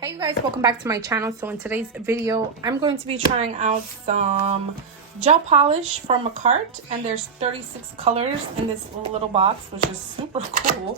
Hey you guys, welcome back to my channel. So in today's video I'm going to be trying out some gel polish from MAKARTT, and there's 36 colors in this little box, which is super cool.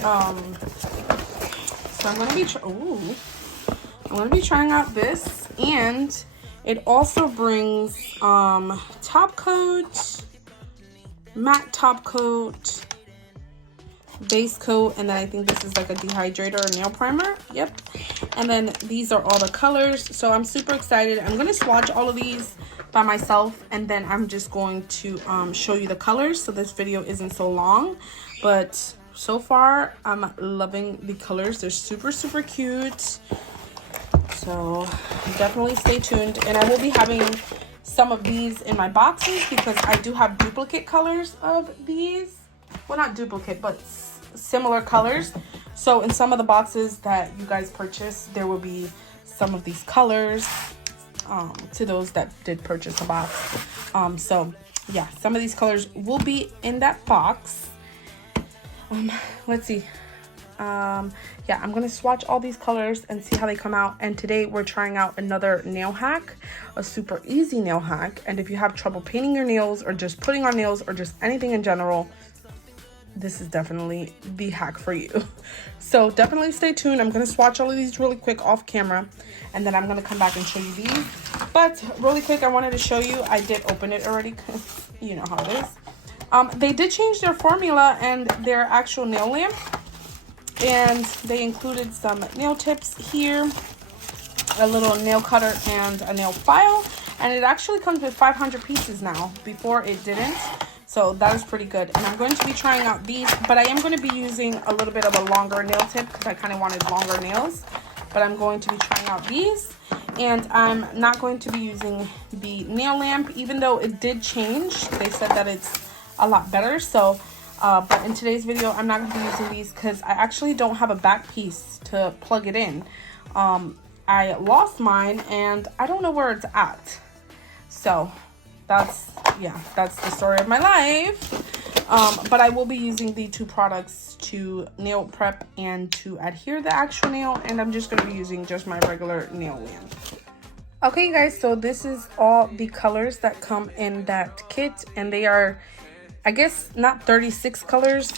So I'm going to be trying out this, and it also brings top coat, matte top coat, base coat, and then I think this is like a dehydrator or nail primer. Yep. And then these are all the colors, so I'm super excited. I'm going to swatch all of these by myself, and then I'm just going to show you the colors so this video isn't so long. But so far I'm loving the colors. They're super cute, so definitely stay tuned. And I will be having some of these in my boxes because I do have duplicate colors of these. Well, not duplicate, but similar colors. So in some of the boxes that you guys purchase, there will be some of these colors to those that did purchase a box. So yeah, some of these colors will be in that box. Let's see. Yeah, I'm gonna swatch all these colors and see how they come out. And today we're trying out another nail hack, a super easy nail hack. And if you have trouble painting your nails or just putting on nails or just anything in general, this is definitely the hack for you. So definitely stay tuned. I'm going to swatch all of these really quick off camera, and then I'm going to come back and show you these. But really quick, I wanted to show you, I did open it already because you know how it is. They did change their formula and their actual nail lamp, and they included some nail tips here, a little nail cutter, and a nail file. And it actually comes with 500 pieces now. Before it didn't. So that is pretty good. And I'm going to be trying out these, but I am going to be using a little bit of a longer nail tip because I kind of wanted longer nails. But I'm going to be trying out these, and I'm not going to be using the nail lamp, even though it did change. They said that it's a lot better. So, but in today's video, I'm not going to be using these because I actually don't have a back piece to plug it in. I lost mine and I don't know where it's at. So that's the story of my life. But I will be using the two products to nail prep and to adhere the actual nail, and I'm just going to be using just my regular nail lamp. Okay you guys, so this is all the colors that come in that kit, and they are, I guess, not 36 colors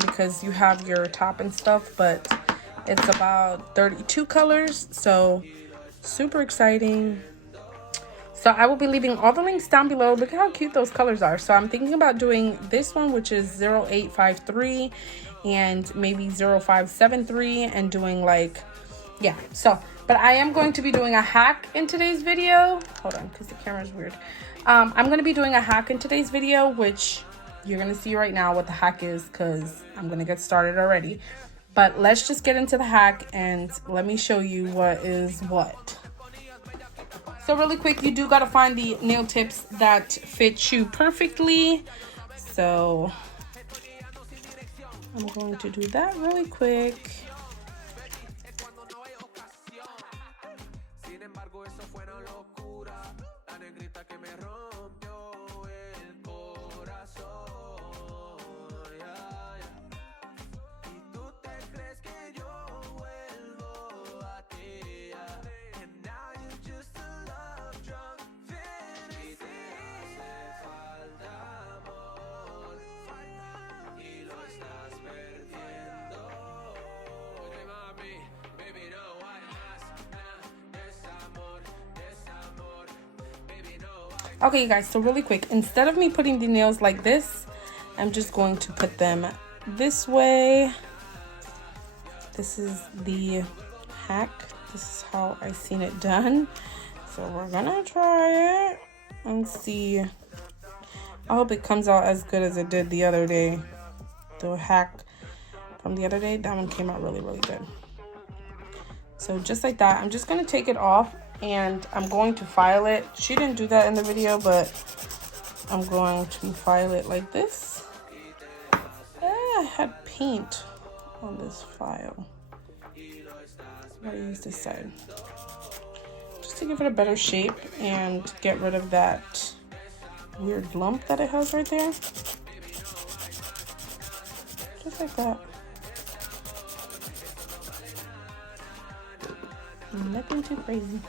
because you have your top and stuff, but it's about 32 colors. So super exciting. So I will be leaving all the links down below. Look at how cute those colors are. So I'm thinking about doing this one, which is 0853 and maybe 0573, and doing like, yeah. So, but I am going to be doing a hack in today's video. Hold on, because the camera's weird. I'm going to be doing a hack in today's video, which you're going to see right now what the hack is because I'm going to get started already. But let's just get into the hack and let me show you what is what. So really quick, you do got to find the nail tips that fit you perfectly. So I'm going to do that really quick. Okay, you guys, so really quick, instead of me putting the nails like this, I'm just going to put them this way. This is the hack. This is how I seen it done. So we're gonna try it and see. I hope it comes out as good as it did the other day. The hack from the other day, that one came out really good. So just like that, I'm just gonna take it off. And I'm going to file it. She didn't do that in the video, but I'm going to file it like this. I had paint on this file. I'm going to use this side just to give it a better shape and get rid of that weird lump that it has right there. Just like that. Nothing too crazy.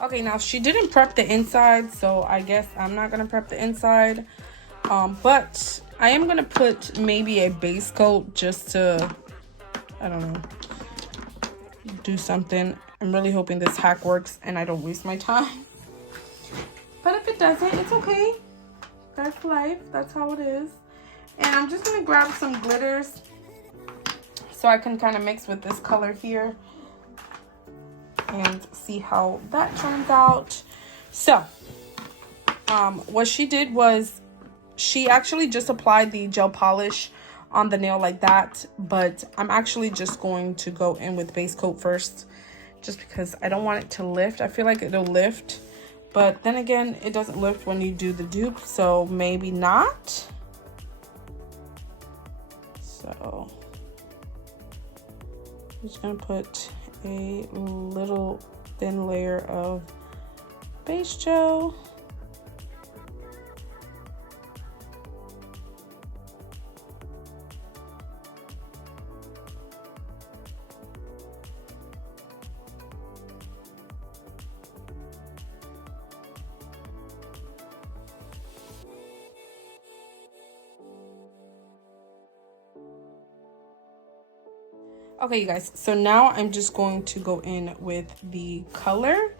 Okay, now she didn't prep the inside, so I guess I'm not gonna prep the inside. But I am gonna put maybe a base coat just to, I don't know, do something. I'm really hoping this hack works and I don't waste my time. But if it doesn't, it's okay. That's life. That's how it is. And I'm just gonna grab some glitters so I can kind of mix with this color here and see how that turns out. So what she did was she actually just applied the gel polish on the nail like that, but I'm actually just going to go in with base coat first just because I don't want it to lift. I feel like it'll lift, but then again, it doesn't lift when you do the dupe, so maybe not. So I'm just gonna put a little thin layer of base gel. Okay, you guys, so now I'm just going to go in with the color,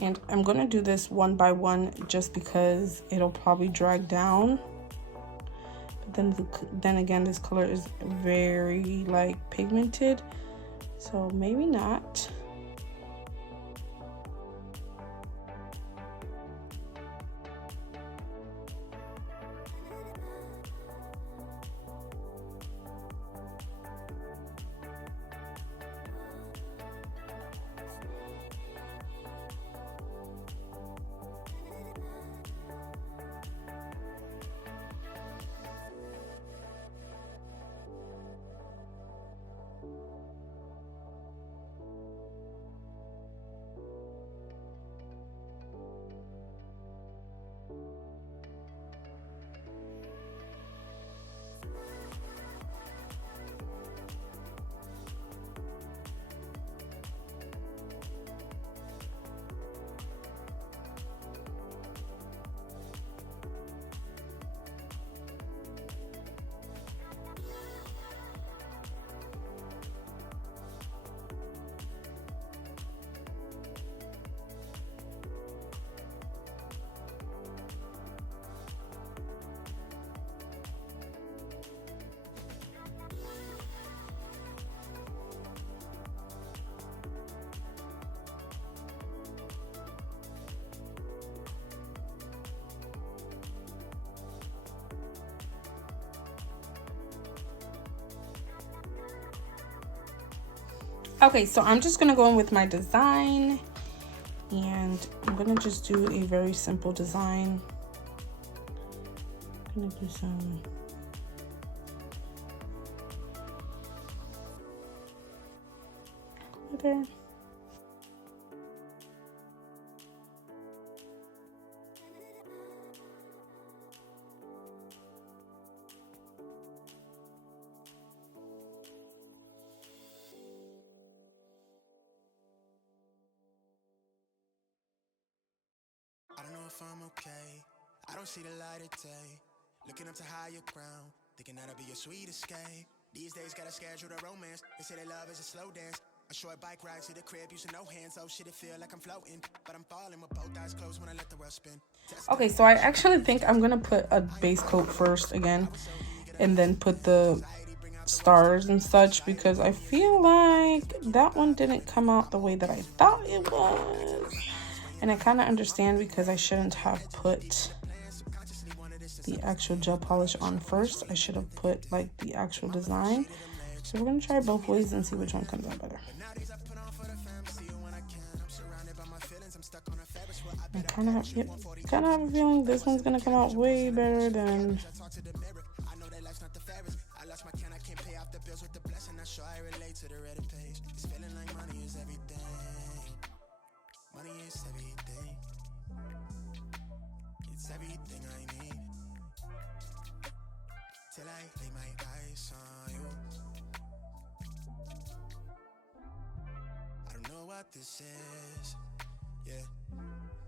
and I'm going to do this one by one just because it'll probably drag down. But then again, this color is very like pigmented, so maybe not. Okay, so I'm just gonna go in with my design, and I'm gonna just do a very simple design. I'm gonna do some glitter. I don't know if I'm okay. I don't see the light of day. Looking up to higher ground, thinking that'll be a sweet escape. These days gotta schedule the romance. They say that love is a slow dance. A short bike ride to the crib using no hands. Oh shit, it feel like I'm floating, but I'm falling with both eyes closed when I let the world spin. Okay, so I actually think I'm gonna put a base coat first again, and then put the stars and such, because I feel like that one didn't come out the way that I thought it was. And I kind of understand, because I shouldn't have put the actual gel polish on first. I should have put like the actual design. So we're gonna try both ways and see which one comes out better. I kind of have a feeling this one's gonna come out way better than. Money it's everything. It's everything I need. Till I lay my eyes on you. I don't know what this is, yeah,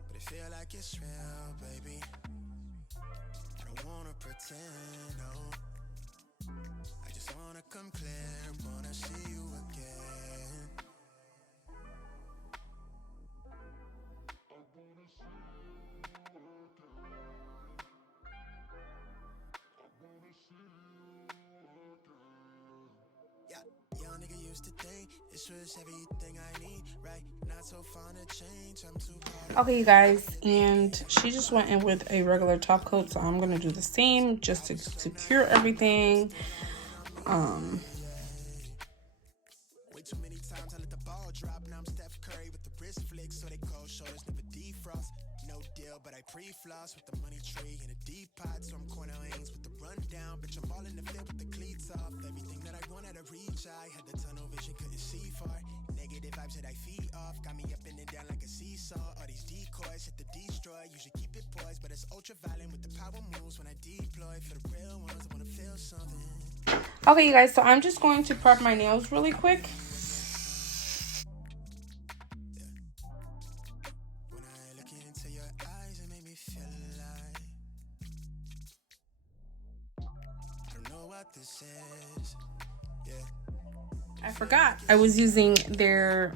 but it feel like it's real, baby. I don't wanna pretend, no. I just wanna come clear, wanna see you again. Yeah, young nigga used to think this was everything I need, right? Not so fun to change, I'm too caught up. Okay, you guys, and she just went in with a regular top coat, so I'm gonna do the same just to secure everything. Way too many times I let the ball drop. Now I'm Steph Curry with the wrist flick, so they cold shoulders never defrost. No deal, but I pre-floss with the money tree in a deep pot. So I'm corner lanes with the rundown. Bitch, I'm all in the field with the cleats off. Everything that I wanted to reach, I had the tunnel vision, couldn't see far. Negative vibes that I feed off got me up and then down like a seesaw. All these decoys hit the destroy. Usually keep it poised, but it's ultra violent with the power moves when I deploy. For the real ones, I wanna feel something. Okay, you guys, so I'm just going to prep my nails really quick. When I look into your eyes, it make me feel alive. I don't know what this is, yeah. I forgot I was using their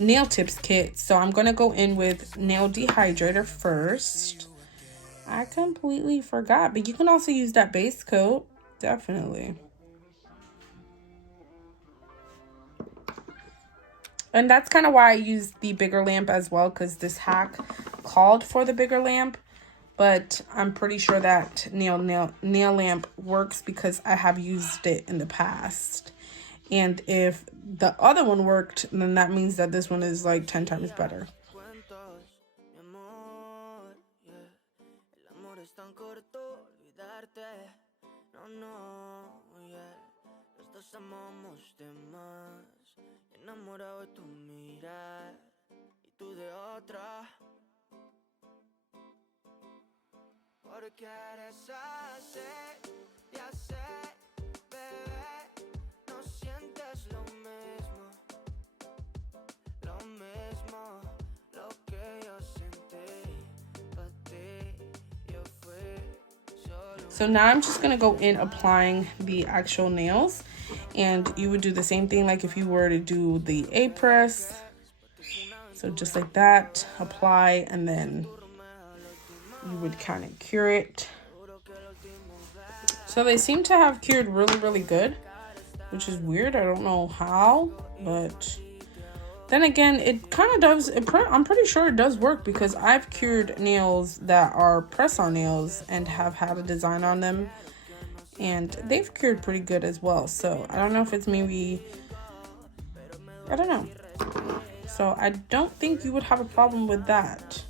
nail tips kit, so I'm gonna go in with nail dehydrator first. I completely forgot, but you can also use that base coat, definitely. And that's kind of why I used the bigger lamp as well, because this hack called for the bigger lamp. But I'm pretty sure that nail lamp works because I have used it in the past. And if the other one worked, then that means that this one is like 10 times better. Porque eres así, ya sé, bebé, no sientes lo mismo, lo que yo sentí, para ti, yo fui solo. So now I'm just gonna go in applying the actual nails, and you would do the same thing like if you were to do the A press. So just like that, apply, and then you would kind of cure it. So they seem to have cured really good, which is weird. I don't know how, but then again, it kind of does. I'm pretty sure it does work, because I've cured nails that are press-on nails and have had a design on them, and they've cured pretty good as well. So I don't know if it's maybe, I don't know. So I don't think you would have a problem with that.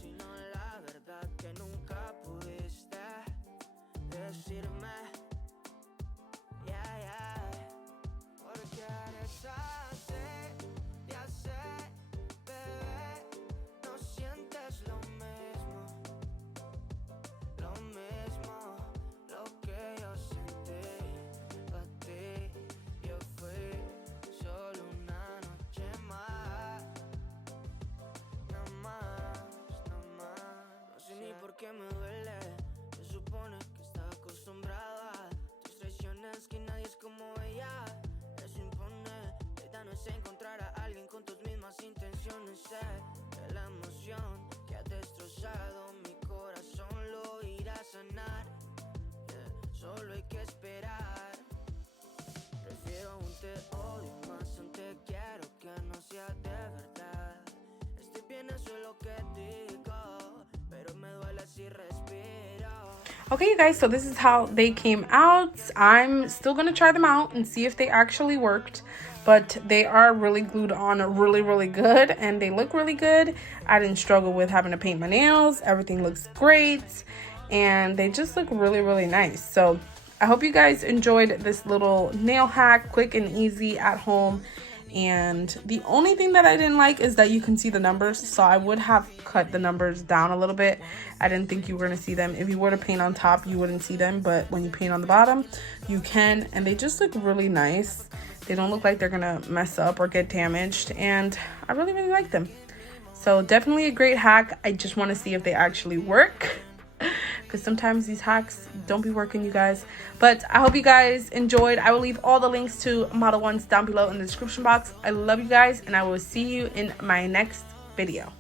Que me duele, se supone que está acostumbrada a tus traiciones, que nadie es como ella. Eso impone, la idea no es encontrar a alguien con tus mismas intenciones. Sé que la emoción que ha destrozado mi corazón lo irá a sanar, solo hay que esperar. Prefiero un te odio más a un te quiero que no sea de verdad. Estoy bien, eso es lo que digo. Okay, you guys, so this is how they came out. I'm still gonna try them out and see if they actually worked, but they are really glued on really good, and they look really good. I didn't struggle with having to paint my nails. Everything looks great, and they just look really nice. So I hope you guys enjoyed this little nail hack, quick and easy at home. And the only thing that I didn't like is that you can see the numbers, so I would have cut the numbers down a little bit. I didn't think you were going to see them. If you were to paint on top, you wouldn't see them, but when you paint on the bottom, you can, and they just look really nice. They don't look like they're going to mess up or get damaged, and I really, really like them. So definitely a great hack. I just want to see if they actually work, because sometimes these hacks don't be working, you guys. But I hope you guys enjoyed. I will leave all the links to Model Ones down below in the description box. I love you guys, and I will see you in my next video.